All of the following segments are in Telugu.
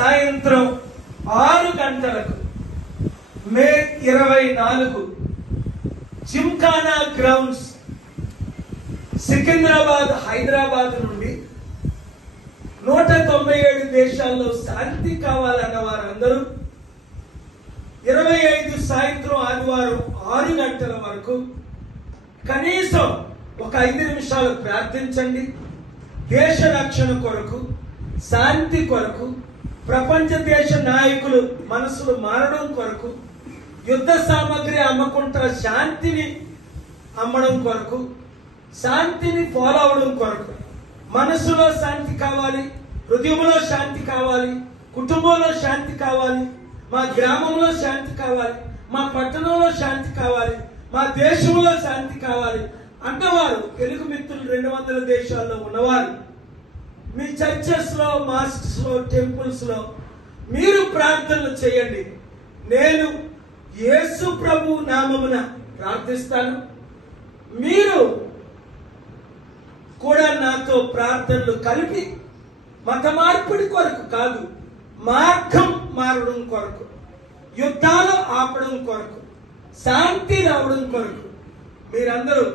సాయంత్రం 6 గంటలకు మే 24 జిమ్ఖానా గ్రౌండ్స్ సికింద్రాబాద్ హైదరాబాద్ నుండి 197 దేశాల్లో శాంతి కావాలన్న వారందరూ 25 సాయంత్రం ఆదివారం 6 గంటల వరకు కనీసం ఒక 5 నిమిషాలు ప్రార్థించండి. దేశ రక్షణ కొరకు, శాంతి కొరకు, ప్రపంచ దేశ నాయకులు మనసులు మారడం కొరకు, యుద్ధ సామాగ్రి అమ్మకుంటా శాంతిని అమ్మడం కొరకు, శాంతిని ఫాలో అవడం కొరకు, మనసులో శాంతి కావాలి, హృదయంలో శాంతి కావాలి, కుటుంబంలో శాంతి కావాలి, మా గ్రామంలో శాంతి కావాలి, మా పట్టణంలో శాంతి కావాలి, మా దేశంలో శాంతి కావాలి అన్నవారు తెలుగు మిత్రులు 200 దేశాల్లో ఉన్నవారు మీ చర్చెస్ లో, మాస్క్స్ లో, టెంపుల్స్ లో మీరు ప్రార్థనలు చేయండి. నేను యేసు ప్రభు నామమున ప్రార్థిస్తాను. మీరు కూడా నాతో ప్రార్థనలు కలిపి మత మార్పిడి కొరకు కాదు, మార్గం మారడం కొరకు, యుద్ధాలు ఆపడం కొరకు, శాంతి రావడం కొరకు మీరందరూ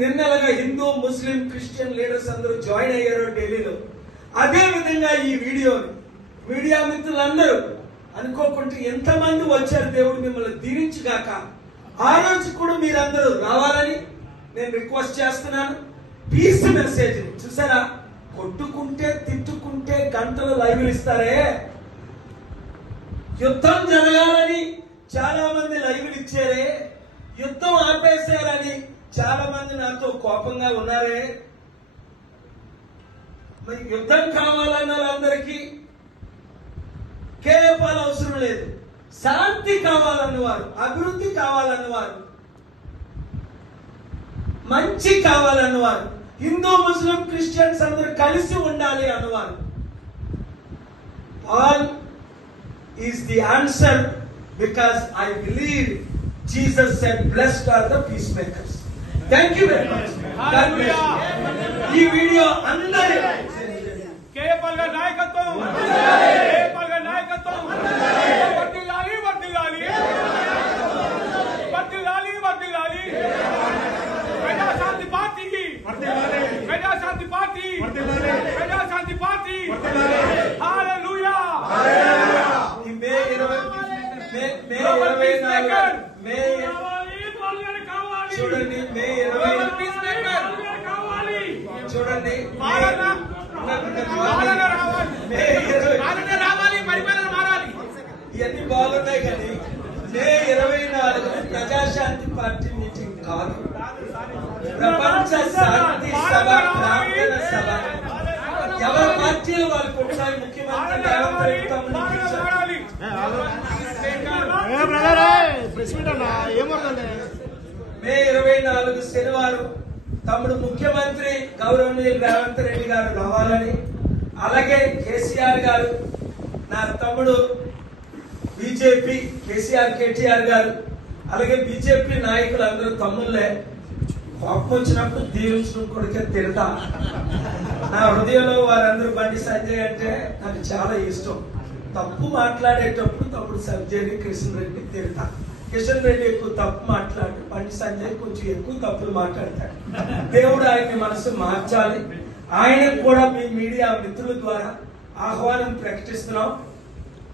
నిన్నలుగా హిందూ, ముస్లిం, క్రిస్టియన్ లీడర్స్ అందరూ జాయిన్ అయ్యారు ఢిల్లీలో. అదే విధంగా ఈ వీడియోని మీడియా మిత్రులందరూ అనుకోకుండా ఎంతమంది వచ్చారు, దేవుడు మిమ్మల్ని దీవించుగాక. ఆ రోజు కూడా మీరందరూ రావాలని నేను రిక్వెస్ట్ చేస్తున్నాను. పీస్ మెసేజ్ చూసారా, కొట్టుకుంటే తిట్టుకుంటే గంటలు లైవ్లు ఇస్తారే, యుద్ధం జరగాలని చాలా మంది లైవ్లు ఇచ్చారే, యుద్ధం ఆపేశారని చాలా మంది నాతో కోపంగా ఉన్నారే. మరి యుద్ధం కావాలన్న వాళ్ళందరికీ కేవలం అవసరం లేదు, శాంతి కావాలన్నవారు, అభివృద్ధి కావాలన్నవారు, మంచి కావాలన్నవారు, హిందూ, ముస్లిం, క్రిస్టియన్స్ అందరూ కలిసి ఉండాలి అన్నవారు, all is the answer. Because I believe Jesus said blessed are the peace makers. Thank you very much. ఈ వీడియో అందరి కేపాల్ గారి నాయకత్వం, కేపాల్ గారి నాయకత్వం వర్ధిల్లాలి, వర్ధిల్లాలి, వర్ధిల్లాలి, వర్ధిల్లాలి. ప్రజాశాంతి పార్టీకి, ప్రజాశాంతి పార్టీ, ప్రజాశాంతి పార్టీ. హల్లెలూయా. మే 24 చూడండి, మే 20 చూడండి, ఇవన్నీ బాగున్నాయి కానీ మే 24 ప్రజాశాంతి పార్టీ మీటింగ్ కాదు, ప్రపంచ శాంతి సభ, ప్రార్థన సభ. ఎవరి పార్టీలు వాళ్ళు కొట్టాలి. ముఖ్యమంత్రి మే 24 శనివారం తమ్ముడు ముఖ్యమంత్రి గౌరవనీయులు రేవంత్ రెడ్డి గారు రావాలని, అలాగే కేసీఆర్ గారు, నా తమ్ముడు బీజేపీ కేసీఆర్ కేటీఆర్ గారు, అలాగే బీజేపీ నాయకులు అందరూ తమ్ముళ్ళే. కోపం వచ్చినప్పుడు దీవించడం కొడుకే తిడతా. నా హృదయంలో వారందరూ బండి సంజయ్ అంటే నాకు చాలా ఇష్టం. తప్పు మాట్లాడేటప్పుడు తప్పుడు సంజయ్ని, కిషన్ రెడ్డి తిడతా. కిషన్ రెడ్డి ఎక్కువ తప్పు మాట్లాడు, బండి సంజయ్ కొంచెం ఎక్కువ తప్పులు మాట్లాడతాడు. దేవుడు ఆయన్ని మనసు మార్చాలి. ఆయనకు కూడా మీ మీడియా మిత్రుల ద్వారా ఆహ్వానం ప్రకటిస్తున్నాం.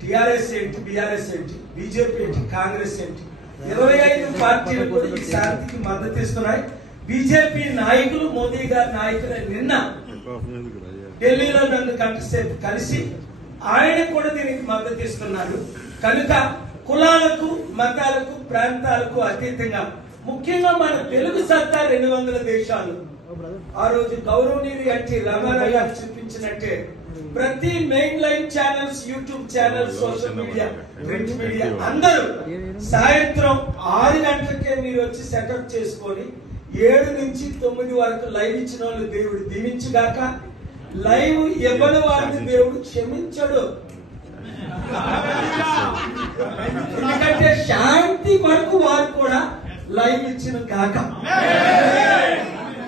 టిఆర్ఎస్ ఏంటి, బిఆర్ఎస్ ఏంటి, బీజేపీ ఏంటి, కాంగ్రెస్ ఏంటి, 25 పార్టీలు కూడా ఈ శాంతికి మద్దతు ఇస్తున్నాయి. బీజేపీ నాయకులు, మోదీ గారి నాయకులు నిన్న ఢిల్లీలో నన్ను గంటసేపు కలిసి ఆయన కూడా దీనికి మద్దతు ఇస్తున్నారు. కనుక కులాలకు, మతాలకు, ప్రాంతాలకు అతీతంగా ముఖ్యంగా మన తెలుగు సత్తా 200 దేశాలు. ఆ రోజు గౌరవనీయులు ఎన్టీ రామారావు గారు చూపించినట్టే ప్రతి main line channels, YouTube channels, social media, print media అందరూ సాయంత్రం 6 గంటలకే మీరు వచ్చి సెటప్ చేసుకొని 7 నుంచి 9 వరకు లైవ్ ఇచ్చిన వాళ్ళు దేవుడు దీవించుగాక. లైవ్ ఇవ్వని వారిని దేవుడు క్షమించడు. ఎందుకంటే శాంతి వరకు వారు కూడా లైవ్ ఇచ్చిన కాక.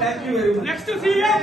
Thank you very much. Next CM